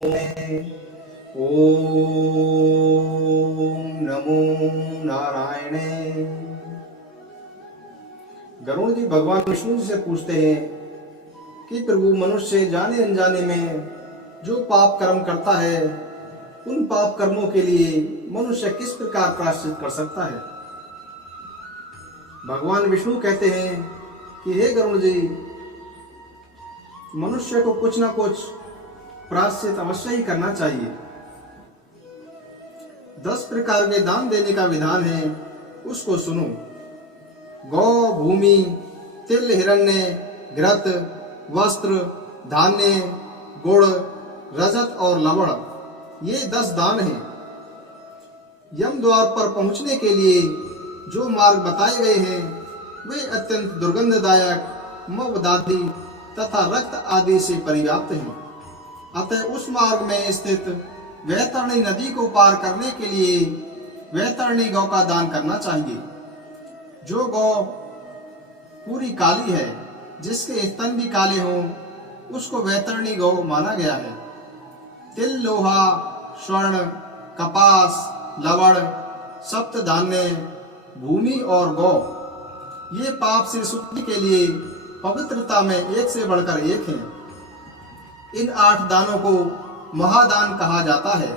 ओम नमो नारायणे। गरुड़ जी भगवान विष्णु जी से पूछते हैं कि प्रभु, मनुष्य जाने अनजाने में जो पाप कर्म करता है, उन पाप कर्मों के लिए मनुष्य किस प्रकार प्रायश्चित कर सकता है। भगवान विष्णु कहते हैं कि हे गरुड़ जी, मनुष्य को कुछ ना कुछ प्रायश्चित अवश्य ही करना चाहिए। 10 प्रकार के दान देने का विधान है, उसको सुनो। गौ, भूमि, तिल, हिरण्य, घृत, वस्त्र, धान्य, गुड़, रजत और लवण, ये 10 दान हैं। यम द्वार पर पहुंचने के लिए जो मार्ग बताए गए हैं वे अत्यंत दुर्गंधदायक, मवदादी तथा रक्त आदि से परिव्याप्त हैं। अतः उस मार्ग में स्थित वैतरणी नदी को पार करने के लिए वैतरणी गौ का दान करना चाहिए। जो गौ पूरी काली है, जिसके स्तन भी काले हों, उसको वैतरणी गौ माना गया है। तिल, लोहा, स्वर्ण, कपास, लवण, सप्त धान्य, भूमि और गौ, ये पाप से शुद्धि के लिए पवित्रता में एक से बढ़कर एक हैं। इन 8 दानों को महादान कहा जाता है।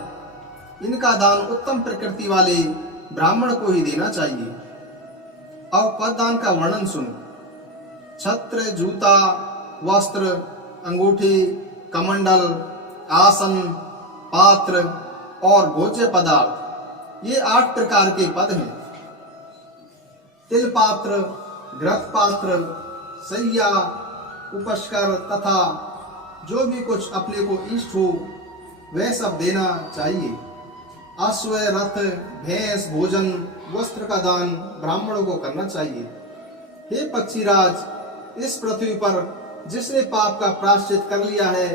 इनका दान उत्तम प्रकृति वाले ब्राह्मण को ही देना चाहिए। अब पददान का वर्णन सुनो। छत्र, जूता, वस्त्र, अंगूठी, कमंडल, आसन, पात्र और भोज्य पदार्थ, ये 8 प्रकार के पद हैं। तिल पात्र, घृत पात्र, सैया, उपस्कर तथा जो भी कुछ अपने को इष्ट हो वह सब देना चाहिए। अश्व, रथ, भैंस, भोजन, वस्त्र का दान ब्राह्मणों को करना चाहिए। हे पक्षीराज, इस पृथ्वी पर जिसने पाप का प्रायश्चित कर लिया है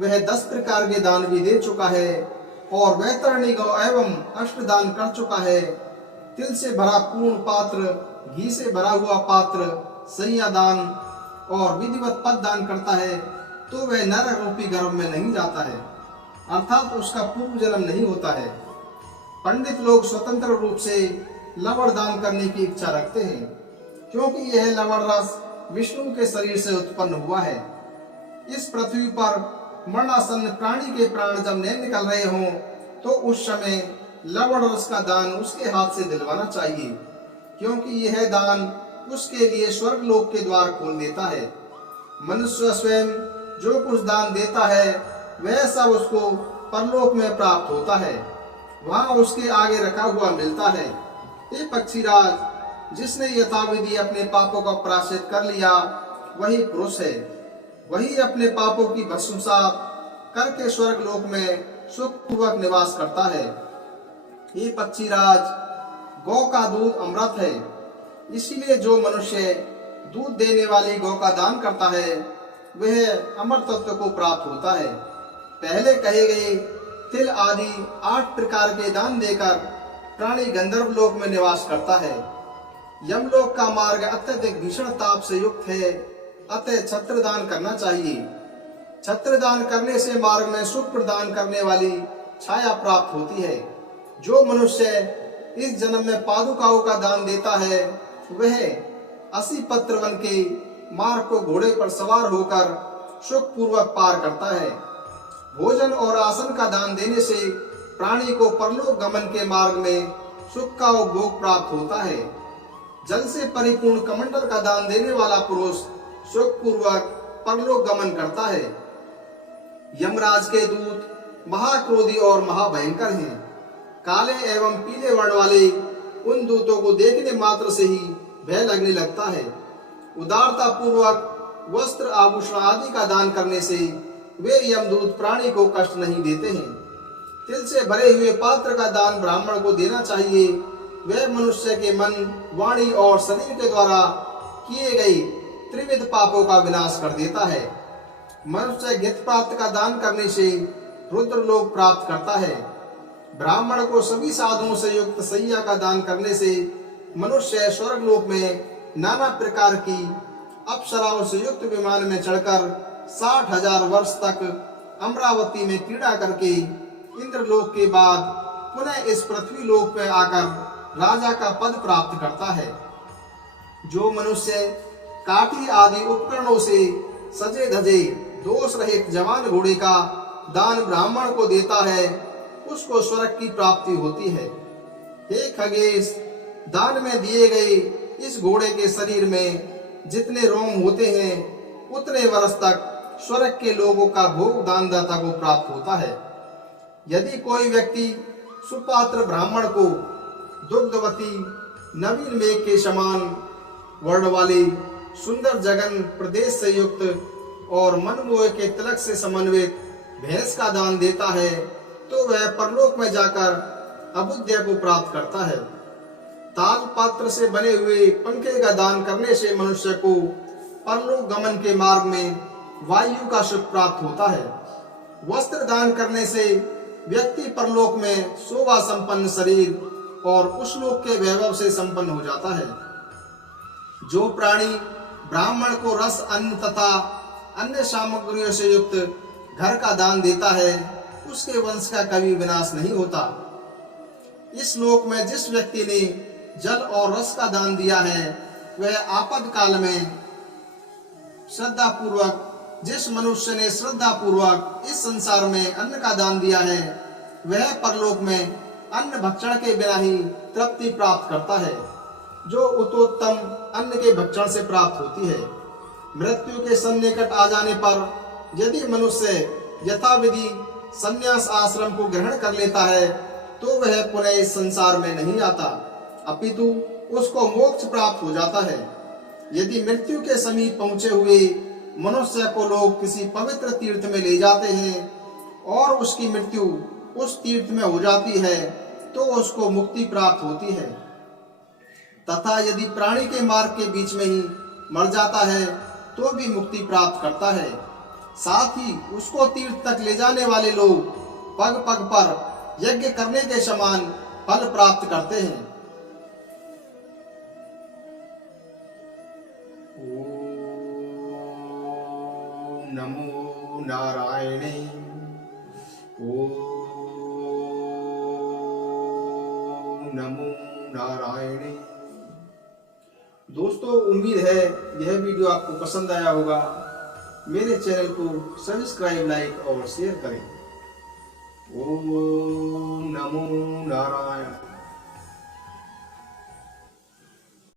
वह 10 प्रकार के दान भी दे चुका है और वैतरणी गौ एवं अष्टदान कर चुका है। तिल से भरा पूर्ण पात्र, घी से भरा हुआ पात्र, सैया दान और विधिवत पद दान करता है तो वह नरक रूपी गर्भ में नहीं जाता है, अर्थात उसका पूर्व जन्म नहीं होता है। पंडित लोग स्वतंत्र रूप से लवण दान करने की इच्छा रखते हैं, क्योंकि यह लवण रस विष्णु के शरीर से उत्पन्न हुआ है। इस पृथ्वी पर मरणासन्न प्राणी के प्राण जब नहीं निकल रहे हों तो उस समय लवण रस का दान उसके हाथ से दिलवाना चाहिए, क्योंकि यह दान उसके लिए स्वर्ग लोक के द्वार खोल देता है। मनुष्य स्वयं जो कुछ दान देता है वह सब उसको परलोक में प्राप्त होता है, वहां उसके आगे रखा हुआ मिलता है। हे पक्षीराज, जिसने यथाविधि अपने पापों का प्रायश्चित कर लिया वही पुरुष है। वही अपने पापों की भस्मसात करके स्वर्ग लोक में सुखपूर्वक निवास करता है। हे पक्षीराज, गौ का दूध अमृत है, इसीलिए जो मनुष्य दूध देने वाली गौ का दान करता है वह अमर तत्व को प्राप्त होता है। पहले कहे गए तिल आदि 8 प्रकार के दान देकर प्राणी गंधर्व लोक में निवास करता है। यमलोक का मार्ग अत्यधिक भीषण ताप से युक्त है, अतः छत्र दान करना चाहिए। छत्र दान करने से मार्ग में सुख प्रदान करने वाली छाया प्राप्त होती है। जो मनुष्य इस जन्म में पादुकाओं का दान देता है वह 80 पत्र वन के मार्ग को घोड़े पर सवार होकर सुख पूर्वक पार करता है। भोजन और आसन का दान देने से प्राणी को परलोक गमन के मार्ग में सुख का उपभोग प्राप्त होता है। जल से परिपूर्ण कमंडल का दान देने वाला पुरुष सुख पूर्वक परलोक गमन करता है। यमराज के दूत महाक्रोधी और महाभयंकर हैं। काले एवं पीले वर्ण वाले उन दूतों को देखने मात्र से ही भय लगने लगता है। उदारता पूर्वक वस्त्र, आभूषण आदि का दान करने से वे यमदूत प्राणी को कष्ट नहीं देते हैं। तिल से भरे हुए पात्र का दान ब्राह्मण को देना चाहिए। वह मनुष्य के मन, वाणी और शरीर के द्वारा किए गए त्रिविध पापों का विनाश कर देता है। मनुष्य घृत प्राप्त का दान करने से रुद्र लोक प्राप्त करता है। ब्राह्मण को सभी साधनों से युक्त सैया का दान करने से मनुष्य स्वर्ग लोक में नाना प्रकार की अप्सराओं से युक्त विमान में चढ़कर 60,000 वर्ष तक अमरावती में क्रीड़ा करके इंद्रलोक के बाद पुनः इस पृथ्वी लोक पर आकर राजा का पद प्राप्त करता है। जो मनुष्य काठी आदि उपकरणों से सजे धजे दोष रहित जवान घोड़े का दान ब्राह्मण को देता है, उसको स्वर्ग की प्राप्ति होती है। हे खगेश, दान में दिए गए इस घोड़े के शरीर में जितने रोम होते हैं उतने वर्ष तक स्वर्ग के लोगों का भोग दानदाता को प्राप्त होता है। यदि कोई व्यक्ति सुपात्र ब्राह्मण को दुग्धवती नवीन मेघ के समान वर्ण वाली सुंदर जगन प्रदेश से युक्त और मनमोह के तिलक से समन्वित भैंस का दान देता है तो वह परलोक में जाकर अबुद्ध को प्राप्त करता है। ताल पात्र से बने हुए पंखे का दान करने से मनुष्य को परलोक गमन के मार्ग में वायु का सुख प्राप्त होता है। वस्त्र दान करने से व्यक्ति परलोक में शोभा संपन्न शरीर और उस लोक के वैभव से संपन्न हो जाता है। जो प्राणी ब्राह्मण को रस, अन्न तथा अन्य सामग्रियों से युक्त घर का दान देता है उसके वंश का कभी विनाश नहीं होता। इस लोक में जिस व्यक्ति ने जल और रस का दान दिया है वह आपद काल में श्रद्धा पूर्वक, जिस मनुष्य ने श्रद्धा पूर्वक इस संसार में अन्न का दान दिया है वह परलोक में अन्न भक्षण के बिना ही तृप्ति प्राप्त करता है, जो उत्तोत्तम अन्न के भक्षण से प्राप्त होती है। मृत्यु के सन्निकट आ जाने पर यदि मनुष्य यथाविधि संन्यास आश्रम को ग्रहण कर लेता है तो वह पुनः इस संसार में नहीं आता, अपितु उसको मोक्ष प्राप्त हो जाता है। यदि मृत्यु के समीप पहुंचे हुए मनुष्य को लोग किसी पवित्र तीर्थ में ले जाते हैं और उसकी मृत्यु उस तीर्थ में हो जाती है तो उसको मुक्ति प्राप्त होती है। तथा यदि प्राणी के मार्ग के बीच में ही मर जाता है तो भी मुक्ति प्राप्त करता है। साथ ही उसको तीर्थ तक ले जाने वाले लोग पग पग पर यज्ञ करने के समान फल प्राप्त करते हैं। ओम नमो नारायणे। ओम नमो नारायणे। दोस्तों, उम्मीद है यह वीडियो आपको पसंद आया होगा। मेरे चैनल को सब्सक्राइब, लाइक और शेयर करें। ओम नमो नारायण।